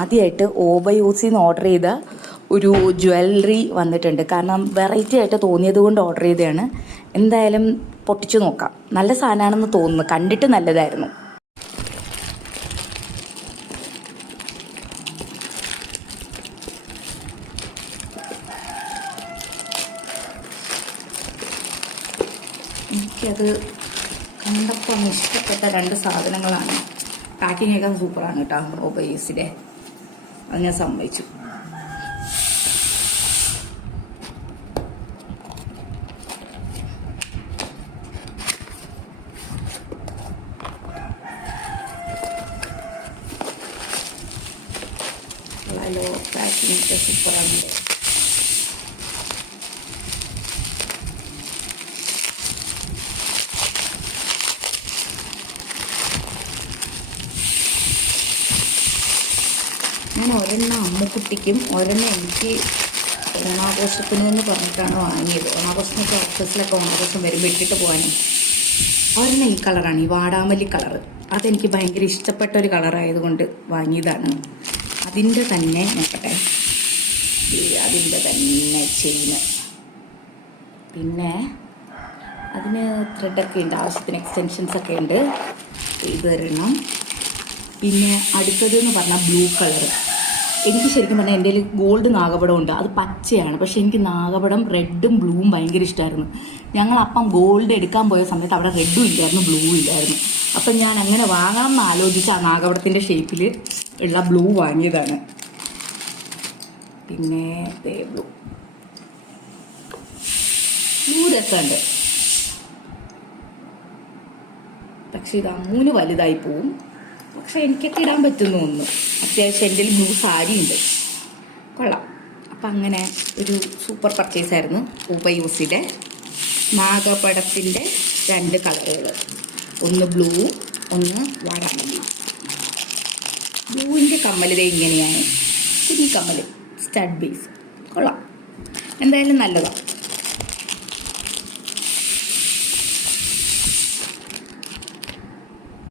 ആദ്യമായിട്ട് ഓബയൂസിന്ന് ഓർഡർ ചെയ്ത ഒരു ജ്വല്ലറി വന്നിട്ടുണ്ട്. കാരണം വെറൈറ്റി ആയിട്ട് തോന്നിയത് കൊണ്ട് ഓർഡർ ചെയ്തതാണ്. എന്തായാലും പൊട്ടിച്ചു നോക്കാം. നല്ല സാധനമാണെന്ന് തോന്നുന്നു, കണ്ടിട്ട് നല്ലതായിരുന്നു. എനിക്കത് കണ്ടപ്പോൾ ഇഷ്ടപ്പെട്ട രണ്ട് സാധനങ്ങളാണ്. പാക്കിംഗ് ഒക്കെ സൂപ്പറാണ് കേട്ടോ ഓബയൂസിൻ്റെ, അത് ഞാൻ സമ്മതിച്ചു. ഹലോ, പാക്കിംഗ് ഒക്കെ സൂപ്പറാണ്. ഞാൻ ഒരെണ്ണം അമ്മുക്കുട്ടിക്കും ഒരെണ്ണം എനിക്ക് ഓണാഘോഷത്തിന് എന്ന് പറഞ്ഞിട്ടാണ് വാങ്ങിയത്. ഓണാഘോഷത്തിനൊക്കെ ഓഫീസിലൊക്കെ ഓണാഘോഷം വരുമ്പോൾ ഇട്ടിട്ട് പോകാനും. ഒരെണ്ണം ഈ കളറാണ്, ഈ വാടാമല്ലി കളറ്. അതെനിക്ക് ഭയങ്കര ഇഷ്ടപ്പെട്ട ഒരു കളറായതുകൊണ്ട് വാങ്ങിയതാണ്. അതിൻ്റെ തന്നെ നോക്കട്ടെ, അതിൻ്റെ തന്നെ ചെയിന്, പിന്നെ അതിന് ത്രെഡൊക്കെ ഉണ്ട്, ആവശ്യത്തിന് എക്സ്റ്റൻഷൻസ് ഒക്കെ ഉണ്ട്. ഇതൊരെണ്ണം. പിന്നെ അടുത്തത് എന്ന് പറഞ്ഞാൽ ബ്ലൂ കളർ. എനിക്ക് ശരിക്കും പറഞ്ഞാൽ എൻ്റെ കയ്യിൽ ഗോൾഡ് നാഗപടം ഉണ്ട്, അത് പച്ചയാണ്. പക്ഷെ എനിക്ക് നാഗപടം റെഡും ബ്ലൂവും ഭയങ്കര ഇഷ്ടമായിരുന്നു. ഞങ്ങളപ്പം ഗോൾഡ് എടുക്കാൻ പോയ സമയത്ത് അവിടെ റെഡും ഇല്ലായിരുന്നു, ബ്ലൂ ഇല്ലായിരുന്നു. അപ്പം ഞാൻ അങ്ങനെ വാങ്ങണം എന്ന് ആലോചിച്ച് ആ നാഗപടത്തിൻ്റെ ഷേപ്പിൽ ഉള്ള ബ്ലൂ വാങ്ങിയതാണ്. പിന്നെ ബ്ലൂ രസമുണ്ട്, പക്ഷെ ഇത് അമ്മൂന് വലുതായി പോവും. പക്ഷെ എനിക്കൊക്കെ ഇടാൻ പറ്റുന്നു തോന്നുന്നു. അത്യാവശ്യം എൻ്റെ ബ്ലൂ സാരി ഉണ്ട്, കൊള്ളാം. അപ്പം അങ്ങനെ ഒരു സൂപ്പർ പർച്ചേസ് ആയിരുന്നു. ഓബയൂസിൻ്റെ നാഗപടത്തിൻ്റെ രണ്ട് കളറുകൾ, ഒന്ന് ബ്ലൂ ഒന്ന് വാടാമല്ലി. ബ്ലൂവിൻ്റെ കമ്മലിതേ ഇങ്ങനെയാണ്, ഈ കമ്മൽ സ്റ്റഡ് ബേസ്, കൊള്ളാം. എന്തായാലും നല്ലതാണ്.